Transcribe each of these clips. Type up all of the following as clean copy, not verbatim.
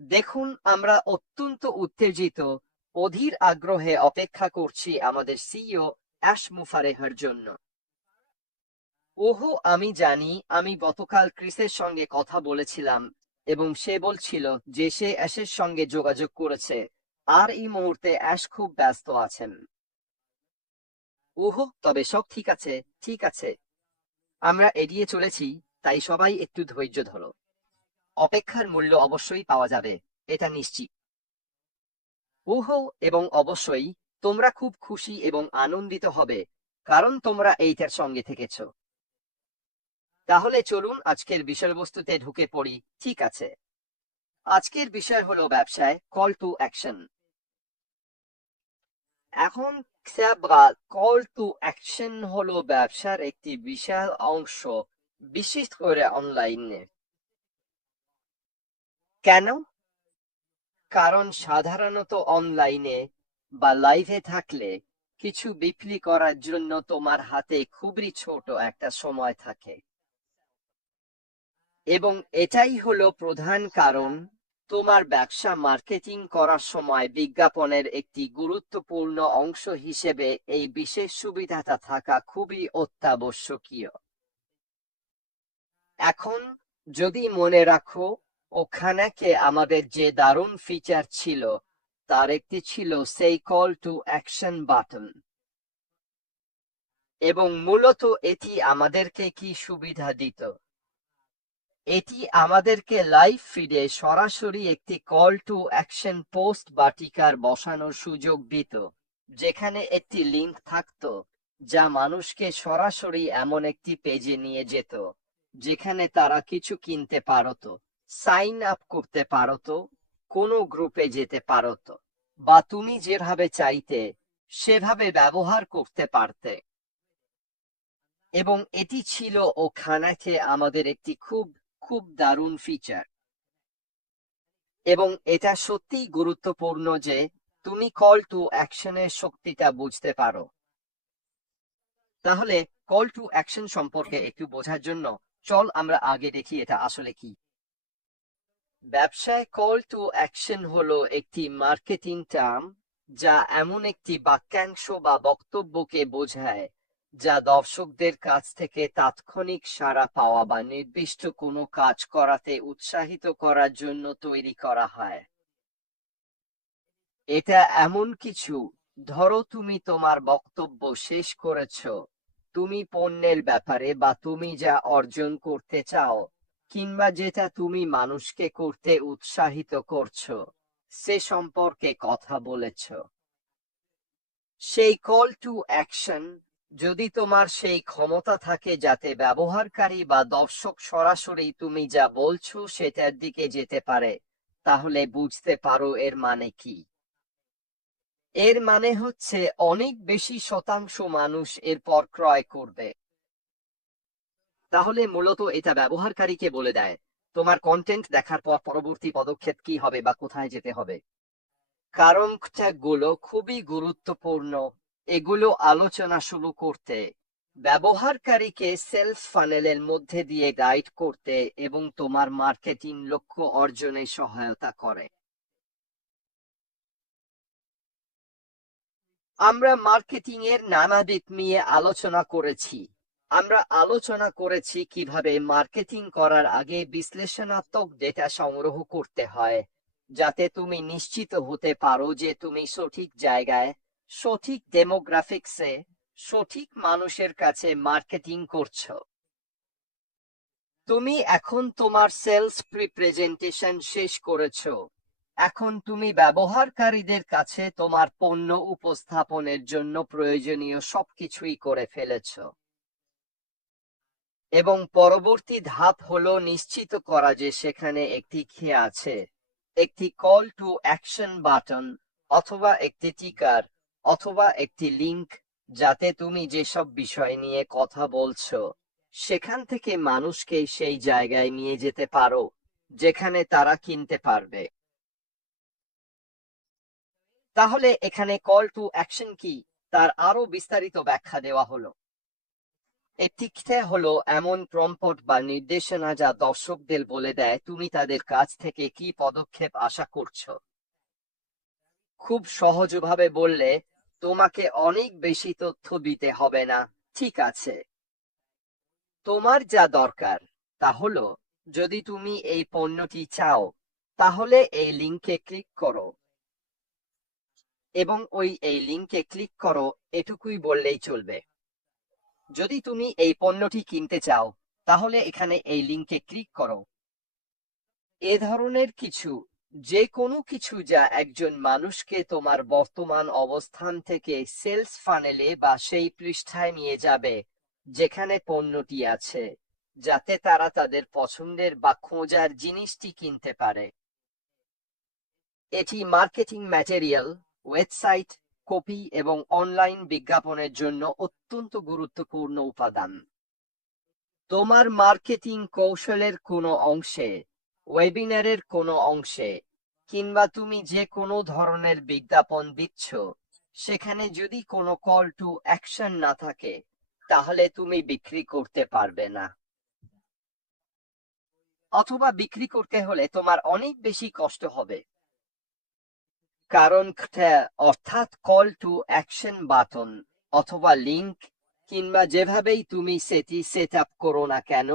দেখুন, আমরা অত্যন্ত উত্তেজিত, অধীর আগ্রহে অপেক্ষা করছি আমাদের সিইও অ্যাশ মুফারেহার জন্য। ওহো, আমি জানি। আমি গতকাল ক্রিসের সঙ্গে কথা বলেছিলাম এবং সে বলছিল যে সে অ্যাশের সঙ্গে যোগাযোগ করেছে, আর এই মুহূর্তে অ্যাশ খুব ব্যস্ত আছেন। ওহো, তবে সব ঠিক আছে। ঠিক আছে, আমরা এড়িয়ে চলেছি, তাই সবাই একটু ধৈর্য ধরো। অপেক্ষার মূল্য অবশ্যই পাওয়া যাবে, এটা নিশ্চিত। ওহো, এবং অবশ্যই তোমরা খুব খুশি এবং আনন্দিত হবে, কারণ তোমরা এইটার সঙ্গে থেকেছ। তাহলে চলুন আজকের বিষয়বস্তুতে ঢুকে পড়ি। ঠিক আছে, আজকের বিষয় হলো ব্যবসায় কল টু অ্যাকশন। এখন কল টু অ্যাকশন হলো ব্যবসার একটি বিশাল অংশ, বিশেষ করে অনলাইনে। কেন? কারণ সাধারণত অনলাইনে বা লাইভে থাকলে কিছু বিক্রি করার জন্য তোমার হাতে খুবই ছোট একটা সময় থাকে, এবং এটাই হলো প্রধান কারণ তোমার ব্যবসা মার্কেটিং করার সময় বিজ্ঞাপনের একটি গুরুত্বপূর্ণ অংশ হিসেবে এই বিশেষ সুবিধাটা থাকা খুবই অত্যাবশ্যকীয়। এখন যদি মনে রাখো, ওখানে আমাদের যে দারুণ ফিচার ছিল তার একটি ছিল সেই কল টু অ্যাকশন বাটন। এবং মূলত এটি আমাদেরকে কি সুবিধা দিত? এটি আমাদেরকে লাইভ ফিডে সরাসরি একটি কল টু অ্যাকশন পোস্ট বা টিকার বসানোর সুযোগ দিত, যেখানে একটি লিংক থাকতো যা মানুষকে সরাসরি এমন একটি পেজে নিয়ে যেত যেখানে তারা কিছু কিনতে পারত, সাইন আপ করতে পারত, কোনো গ্রুপে যেতে পারত, বা তুমি যেভাবে চাইতে সেভাবে ব্যবহার করতে পারতে। এবং এটি ছিল ওখানে আমাদের একটি খুব খুব দারুণ ফিচার। এবং এটা সত্যিই গুরুত্বপূর্ণ যে তুমি কল টু অ্যাকশনের শক্তিটা বুঝতে পারো। তাহলে কল টু অ্যাকশন সম্পর্কে একটু বোঝার জন্য চল আমরা আগে দেখি এটা আসলে কি। ব্যবসায় কল টু অ্যাকশন হলো একটি মার্কেটিং টার্ম যা এমন একটি বাক্যাংশ বা বক্তব্যকে বোঝায় যা দর্শকদের কাছ থেকে তাৎক্ষণিক সাড়া পাওয়া বা নির্দিষ্ট কোনো কাজ করাতে উৎসাহিত করার জন্য তৈরি করা হয়। এটা এমন কিছু, ধরো তুমি তোমার বক্তব্য শেষ করেছো, তুমি পণ্যের ব্যাপারে বা তুমি যা অর্জন করতে চাও কিংবা যেটা তুমি মানুষকে করতে উৎসাহিত করছো সে সম্পর্কে কথা বলেছো। সেই কল টু অ্যাকশন, যদি তোমার সেই ক্ষমতা থাকে যাতে ব্যবহারকারী বা দর্শক সরাসরি তুমি যা বলছো সেটার দিকে যেতে পারে, তাহলে বুঝতে পারো এর মানে কি। এর মানে হচ্ছে অনেক বেশি শতাংশ মানুষ এরপর ক্রয় করবে। তাহলে মূলত এটা ব্যবহারকারীকে বলে দেয় তোমার কন্টেন্ট দেখার পর পরবর্তী পদক্ষেপ কি হবে বা কোথায় যেতে হবে। কারণগুলো খুবই গুরুত্বপূর্ণ। এগুলো আলোচনা শুরু করতে ব্যবহারকারীকে সেলস ফানেলের মধ্যে দিয়ে গাইড করতে এবং তোমার মার্কেটিং লক্ষ্য অর্জনে সহায়তা করে। আমরা মার্কেটিং এর নানা দিক নিয়ে আলোচনা করেছি। আমরা আলোচনা করেছি কিভাবে মার্কেটিং করার আগে বিশ্লেষণাত্মক ডেটা সংগ্রহ করতে হয়, যাতে তুমি নিশ্চিত হতে পারো যে তুমি সঠিক জায়গায়, সঠিক ডেমোগ্রাফিক্সে, সঠিক মানুষের কাছে মার্কেটিং করছো। তুমি এখন তোমার সেলস প্রিপ্রেজেন্টেশন শেষ করেছো। এখন তুমি ব্যবহারকারীদের কাছে তোমার পণ্য উপস্থাপনের জন্য প্রয়োজনীয় সবকিছুই করে ফেলেছো। এবং পরবর্তী ধাপ হলো নিশ্চিত করা যে সেখানে একটি আছে, একটি কল টু অ্যাকশন বাটন, অথবা একটি টিকার, অথবা একটি লিংক, যাতে তুমি যেসব বিষয় নিয়ে কথা বলছো সেখান থেকে মানুষকে সেই জায়গায় নিয়ে যেতে পারো যেখানে তারা কিনতে পারবে। তাহলে এখানে কল টু অ্যাকশন কি তার আরো বিস্তারিত ব্যাখ্যা দেওয়া হলো। এথিক্সটা হলো এমন প্রম্পট বা নির্দেশনা যা দর্শকদের বলে দেয় তুমি তাদের কাছ থেকে কি পদক্ষেপ আশা করছো। খুব সহজভাবে বললে, তোমাকে অনেক বেশি তথ্য দিতে হবে না, ঠিক আছে? তোমার যা দরকার তা হলো, যদি তুমি এই পণ্যটি চাও তাহলে এই লিংকে ক্লিক করো, এবং এই লিংকে ক্লিক করো, এটুকুই বললেই চলবে। যদি তুমি এই পণ্যটি কিনতে চাও তাহলে এখানে এই লিংকে ক্লিক করো। এ ধরনের কিছু, যে কোনো কিছু যা একজন মানুষকে তোমার বর্তমান অবস্থান থেকে সেলস ফানেলে বা সেই পৃষ্ঠায় নিয়ে যাবে যেখানে পণ্যটি আছে, যাতে তারা তাদের পছন্দের বা খোঁজার জিনিসটি কিনতে পারে। এটি মার্কেটিং ম্যাটেরিয়াল, ওয়েবসাইট, কপি এবং অনলাইন বিজ্ঞাপনের জন্য অত্যন্ত গুরুত্বপূর্ণ উপাদান। তোমার মার্কেটিং কৌশলের কোনো অংশে, ওয়েবিনারের কোনো অংশে, কিংবা তুমি যে কোনো ধরনের বিজ্ঞাপন দিচ্ছ, সেখানে যদি কোনো কল টু অ্যাকশন না থাকে, তাহলে তুমি বিক্রি করতে পারবে না। অথবা বিক্রি করতে হলে তোমার অনেক বেশি কষ্ট হবে। কারণ অর্থাৎ কল টু অ্যাকশন বাটন অথবা লিংক, কিংবা যেভাবেই তুমি সেটি সেট আপ করো না কেন,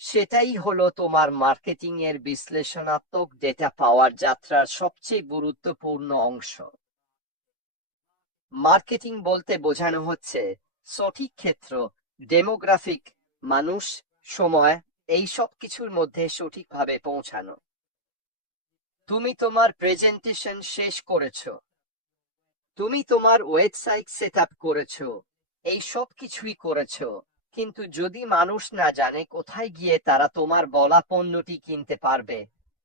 সেটাই হলো তোমার মার্কেটিং এর বিশ্লেষণাত্মক ডেটা পাওয়ার যাত্রার সবচেয়ে গুরুত্বপূর্ণ অংশ। মার্কেটিং বলতে বোঝানো হচ্ছে সঠিক ক্ষেত্র, ডেমোগ্রাফিক, মানুষ, সময়, এই সব কিছুর মধ্যে সঠিকভাবে পৌঁছানো। তুমি তোমার প্রেজেন্টেশন শেষ করেছো, তুমি তোমার ওয়েবসাইট সেট আপ করেছো, এই সব কিছুই করেছো, কিন্তু যদি মানুষ না জানে কোথায় গিয়ে তারা তোমার বলা পণ্যটি কিনতে পারবে,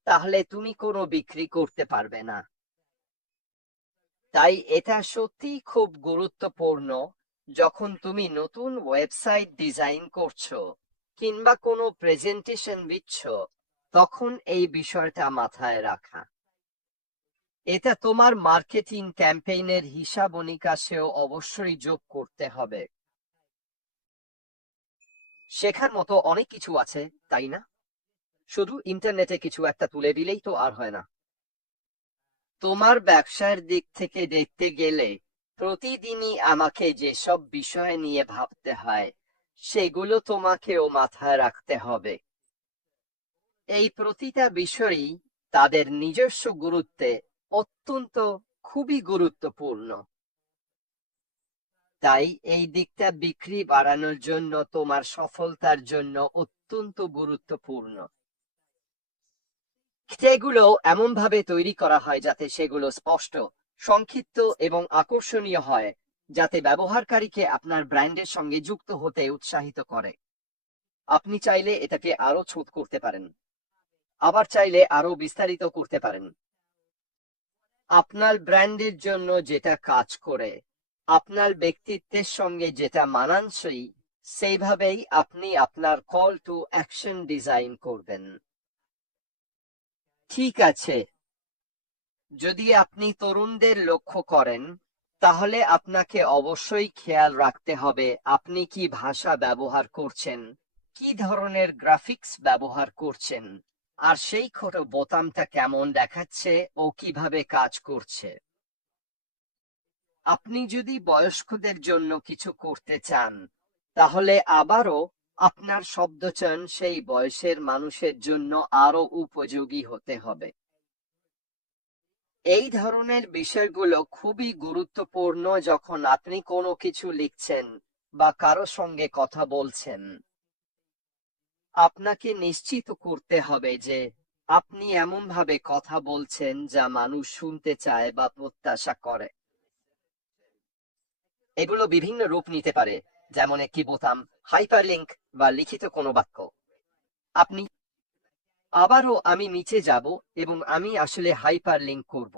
তাহলে তুমি কোনো বিক্রি করতে পারবে না। তাই এটা সত্যিই খুব গুরুত্বপূর্ণ যখন তুমি নতুন ওয়েবসাইট ডিজাইন করছো কিংবা কোনো প্রেজেন্টেশন দিচ্ছ, তখন এই বিষয়টা মাথায় রাখা। এটা তোমার মার্কেটিং ক্যাম্পেইনের হিসাব নিকাশেও অবশ্যই যোগ করতে হবে। শেখার মতো অনেক কিছু আছে, তাই না? শুধু ইন্টারনেটে কিছু একটা তুলে দিলেই তো আর হয় না। তোমার ব্যবসার দিক থেকে দেখতে গেলে প্রতিদিনই আমাকে যেসব বিষয় নিয়ে ভাবতে হয়, সেগুলো তোমাকেও মাথায় রাখতে হবে। এই প্রতিটা বিষয়ই তাদের নিজস্ব গুরুত্বে অত্যন্ত খুবই গুরুত্বপূর্ণ। তাই এই দিকটা বিক্রি বাড়ানোর জন্য তোমার সফলতার জন্য অত্যন্ত গুরুত্বপূর্ণ। সেগুলো এমন ভাবে তৈরি করা হয় যাতে সেগুলো স্পষ্ট, সংক্ষিপ্ত এবং আকর্ষণীয় হয়, যাতে ব্যবহারকারীকে আপনার ব্র্যান্ডের সঙ্গে যুক্ত হতে উৎসাহিত করে। আপনি চাইলে এটাকে আরো ছোট করতে পারেন, আবার চাইলে আরো বিস্তারিত করতে পারেন। আপনার ব্র্যান্ডের জন্য যেটা কাজ করে, আপনার ব্যক্তিত্বের সঙ্গে যেটা মানানসই, সেইভাবেই আপনি আপনার কল টু অ্যাকশন ডিজাইন করবেন। ঠিক আছে, যদি আপনি তরুণদের লক্ষ্য করেন, তাহলে আপনাকে অবশ্যই খেয়াল রাখতে হবে আপনি কি ভাষা ব্যবহার করছেন, কি ধরনের গ্রাফিক্স ব্যবহার করছেন, আর সেই ছোট বোতামটা কেমন দেখাচ্ছে ও কিভাবে কাজ করছে। আপনি যদি বয়স্কদের জন্য কিছু করতে চান, তাহলে আবারও আপনার শব্দচয়ন সেই বয়সের মানুষের জন্য আরো উপযোগী হতে হবে। এই ধরনের বিষয়গুলো খুবই গুরুত্বপূর্ণ যখন আপনি কোনো কিছু লিখছেন বা কারো সঙ্গে কথা বলছেন। আপনাকে নিশ্চিত করতে হবে যে আপনি এমনভাবে কথা বলছেন যা মানুষ শুনতে চায় বা প্রত্যাশা করে। এগুলো বিভিন্ন রূপ নিতে পারে, যেমন একটি বোতাম, হাইপারলিংক বা লিখিত কোনো বাক্য। আপনি আবারও আমি নিচে যাব এবং আমি আসলে হাইপারলিংক করব।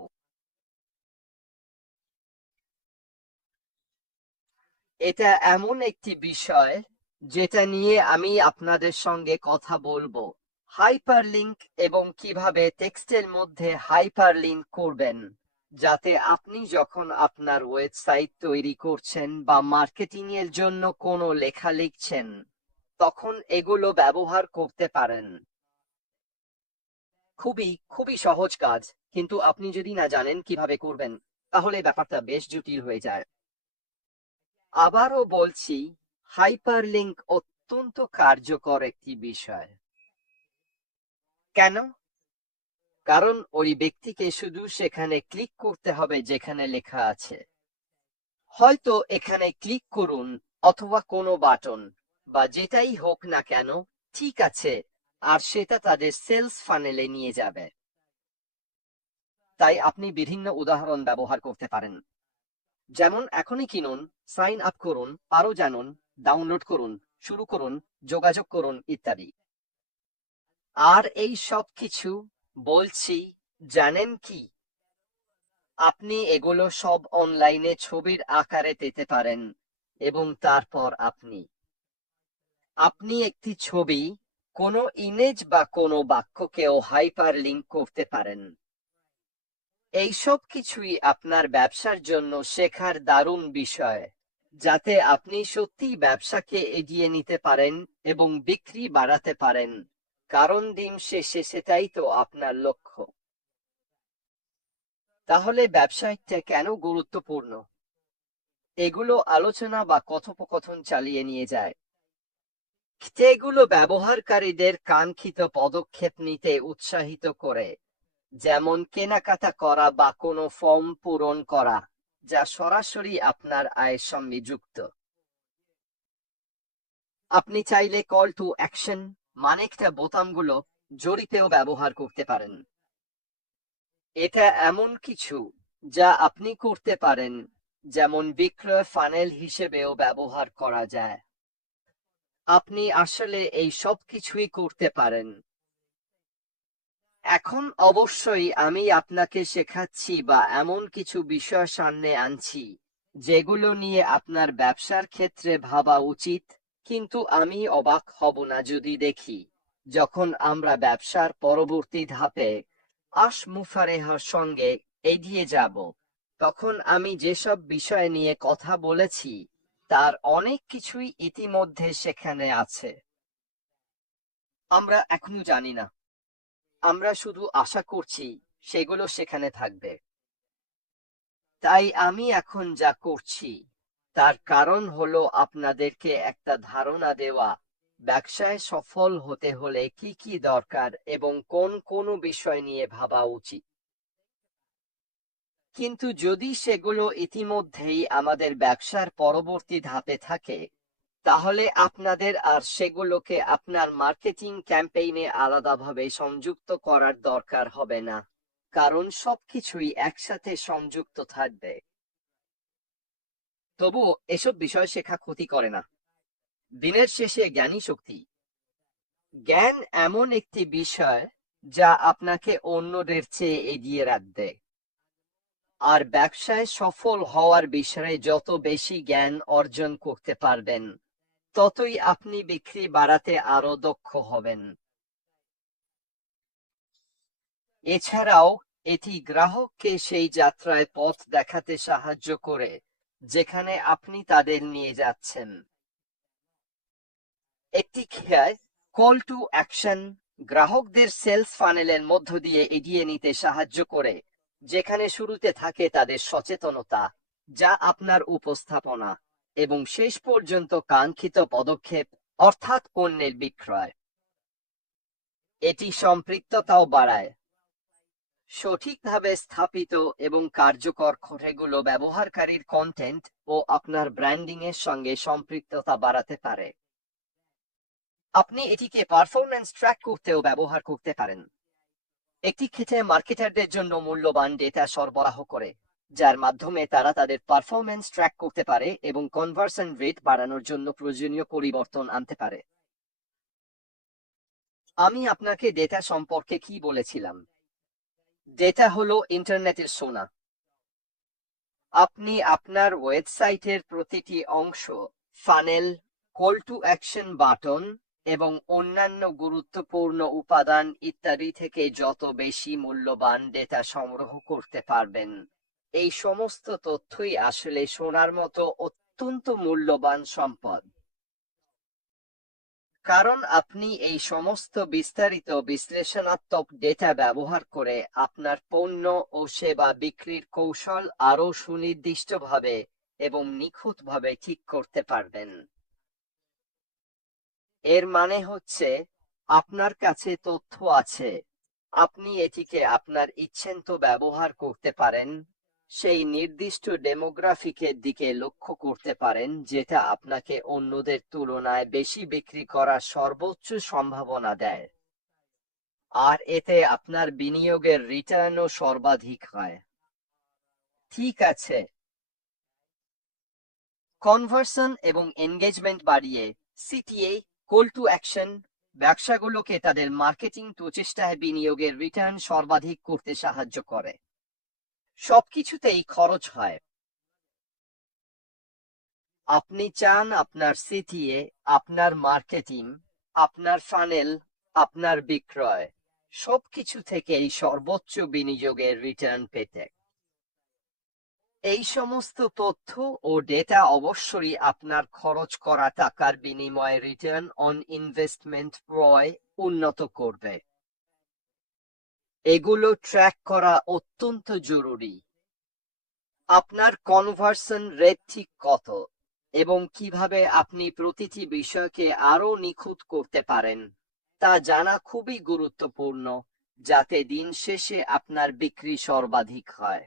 এটা এমন একটি বিষয় যেটা নিয়ে আমি আপনাদের সঙ্গে কথা বলবো, হাইপারলিংক এবং কিভাবে টেক্সটের মধ্যে হাইপারলিংক করবেন। যাতে আপনি যখন আপনার ওয়েবসাইট তৈরি করছেন বা মার্কেটিং এর জন্য কোনো লেখা লিখছেন তখন এগুলো ব্যবহার করতে পারেন। খুবই খুবই সহজ কাজ, কিন্তু আপনি যদি না জানেন কিভাবে করবেন তাহলে ব্যাপারটা বেশ জটিল হয়ে যায়। আবারও বলছি, হাইপারলিংক অত্যন্ত কার্যকর একটি বিষয়। কেন? কারণ ওই ব্যক্তিকে শুধু সেখানে ক্লিক করতে হবে যেখানে লেখা আছে। হয়তো এখানে ক্লিক করুন অথবা কোনো বাটন বা যেটাই হোক না কেন, ঠিক আছে, আর সেটা তাদের সেলস ফানেলে নিয়ে যাবে। তাই আপনি বিভিন্ন উদাহরণ ব্যবহার করতে পারেন, যেমন এখনই কিনুন, সাইন আপ করুন, আরো জানুন, ডাউনলোড করুন, শুরু করুন, যোগাযোগ করুন ইত্যাদি। আর এই সব কিছু বলছি, জানেন কি? আপনি এগুলো সব অনলাইনে ছবির আকারে পেতে পারেন এবং তারপর আপনি একটি ছবি, কোনো ইমেজ বা কোনো বাক্যকেও হাইপার লিংক করতে পারেন। এইসব কিছুই আপনার ব্যবসার জন্য শেখার দারুণ বিষয়, যাতে আপনি সত্যি ব্যবসাকে এগিয়ে নিতে পারেন এবং বিক্রি বাড়াতে পারেন, কারণ দিন শেষে সেটাই তো আপনার লক্ষ্য। তাহলে ব্যবসায়টা কেন গুরুত্বপূর্ণ? এগুলো আলোচনা বা কথোপকথন চালিয়ে নিয়ে যায়। যেগুলো ব্যবহারকারীদের কাঙ্ক্ষিত পদক্ষেপ নিতে উৎসাহিত করে, যেমন কেনাকাটা করা বা কোনো ফর্ম পূরণ করা, যা সরাসরি আপনার আয়ের সঙ্গে যুক্ত। আপনি চাইলে কল টু অ্যাকশন মানে একটা বোতামগুলো জরিপেও ব্যবহার করতে পারেন। এটা এমন কিছু যা আপনি করতে পারেন, যেমন বিক্রয় ফানেল হিসেবেও ব্যবহার করা যায়। আপনি আসলে এই সব কিছুই করতে পারেন। এখন অবশ্যই আমি আপনাকে শেখাচ্ছি বা এমন কিছু বিষয় সামনে আনছি যেগুলো নিয়ে আপনার ব্যবসার ক্ষেত্রে ভাবা উচিত, কিন্তু আমি অবাক হব না যদি দেখি, যখন আমরা ব্যবসার পরবর্তী ধাপে মুফারেহার সঙ্গে এগিয়ে যাব, তখন আমি যেসব বিষয় নিয়ে কথা বলেছি তার অনেক কিছুই ইতিমধ্যে সেখানে আছে। আমরা এখনো জানি না, আমরা শুধু আশা করছি সেগুলো সেখানে থাকবে। তাই আমি এখন যা করছি তার কারণ হলো আপনাদেরকে একটা ধারণা দেওয়া, ব্যবসায় সফল হতে হলে কি কি দরকার এবং কোন কোন বিষয় নিয়ে ভাবা উচিত। কিন্তু যদি সেগুলো ইতিমধ্যেই আমাদের ব্যবসার পরবর্তী ধাপে থাকে, তাহলে আপনাদের আর সেগুলোকে আপনার মার্কেটিং ক্যাম্পেইনে আলাদাভাবে সংযুক্ত করার দরকার হবে না, কারণ সবকিছুই একসাথে সংযুক্ত থাকবে। তবুও এসব বিষয় শেখা ক্ষতি করে না। দিনের শেষে জ্ঞানী শক্তি। জ্ঞান এমন একটি বিষয় যা আপনাকে অন্যদের চেয়ে এগিয়ে রাখবে। আর ব্যবসায় সফল হওয়ার বিষয়ে যত বেশি জ্ঞান অর্জন করতে পারবেন, ততই আপনি বিক্রি বাড়াতে আরো দক্ষ হবেন। এছাড়াও এটি গ্রাহককে সেই যাত্রায় পথ দেখাতে সাহায্য করে যেখানে আপনি তাদের নিয়ে যাচ্ছেন। একটি খেয়ায় কল টু অ্যাকশন গ্রাহকদের সেলস ফানেলের মধ্য দিয়ে এগিয়ে নিতে সাহায্য করে, যেখানে শুরুতে থাকে তাদের সচেতনতা, যা আপনার উপস্থাপনা, এবং শেষ পর্যন্ত কাঙ্ক্ষিত পদক্ষেপ, অর্থাৎ পণ্যের বিক্রয়। এটি সম্পৃক্ততাও বাড়ায়। সঠিকভাবে স্থাপিত এবং কার্যকর খোঁজগুলো ব্যবহারকারীর কন্টেন্ট ও আপনার ব্র্যান্ডিং এর সঙ্গে সম্পৃক্ততা বাড়াতে পারে। আপনি এটিকে পারফরম্যান্স ট্র্যাক করতেও ব্যবহার করতে পারেন। একটি ক্ষেত্রে মার্কেটারদের জন্য মূল্যবান ডেটা সরবরাহ করে, যার মাধ্যমে তারা তাদের পারফরম্যান্স ট্র্যাক করতে পারে এবং কনভার্সন রেট বাড়ানোর জন্য প্রয়োজনীয় পরিবর্তন আনতে পারে। আমি আপনাকে ডেটা সম্পর্কে কি বলেছিলাম? ডেটা হলো ইন্টারনেটের সোনা। আপনি আপনার ওয়েবসাইটের প্রতিটি অংশ, funnel, call to action button এবং অন্যান্য গুরুত্বপূর্ণ উপাদান ইত্যাদি থেকে যত বেশি মূল্যবান ডেটা সংগ্রহ করতে পারবেন, এই সমস্ত তথ্যই আসলে সোনার মতো অত্যন্ত মূল্যবান সম্পদ। কারণ আপনি এই সমস্ত বিস্তারিত বিশ্লেষণাত্মক ডেটা ব্যবহার করে আপনার পণ্য ও সেবা বিক্রির কৌশল আরও সুনির্দিষ্টভাবে এবং নিখুঁতভাবে ঠিক করতে পারবেন। এর মানে হচ্ছে, আপনার কাছে তথ্য আছে, আপনি এটিকে আপনার ইচ্ছেমতো ব্যবহার করতে পারেন, সেই নির্দিষ্ট ডেমোগ্রাফিকের দিকে লক্ষ্য করতে পারেন যেটা আপনাকে অন্যদের তুলনায় বেশি বিক্রি করার সর্বোচ্চ সম্ভাবনা দেয়। আর এতে আপনার বিনিয়োগের রিটার্নও সর্বাধিক হয়। ঠিক আছে, কনভার্সন এবং এনগেজমেন্ট বাড়িয়ে সিটিএ কল টু অ্যাকশন ব্যবসাগুলোকে তাদের মার্কেটিং প্রচেষ্টায় বিনিয়োগের রিটার্ন সর্বাধিক করতে সাহায্য করে। সবকিছুতেই খরচ হয়। আপনি চান আপনার সিটিএ, আপনার মার্কেটিং, আপনার ফানেল, আপনার বিক্রয় সবকিছু থেকেই সর্বোচ্চ বিনিয়োগের রিটার্ন পেতে। এই সমস্ত তথ্য ও ডেটা অবশ্যই আপনার খরচ করা টাকার বিনিময়ে রিটার্ন অন ইনভেস্টমেন্ট উন্নত করবে। এগুলো ট্র্যাক করা অত্যন্ত জরুরি। আপনার কনভার্সন রেট ঠিক কত এবং কিভাবে আপনি প্রতিটি বিষয়কে আরো নিখুঁত করতে পারেন তা জানা খুবই গুরুত্বপূর্ণ, যাতে দিন শেষে আপনার বিক্রি সর্বাধিক হয়।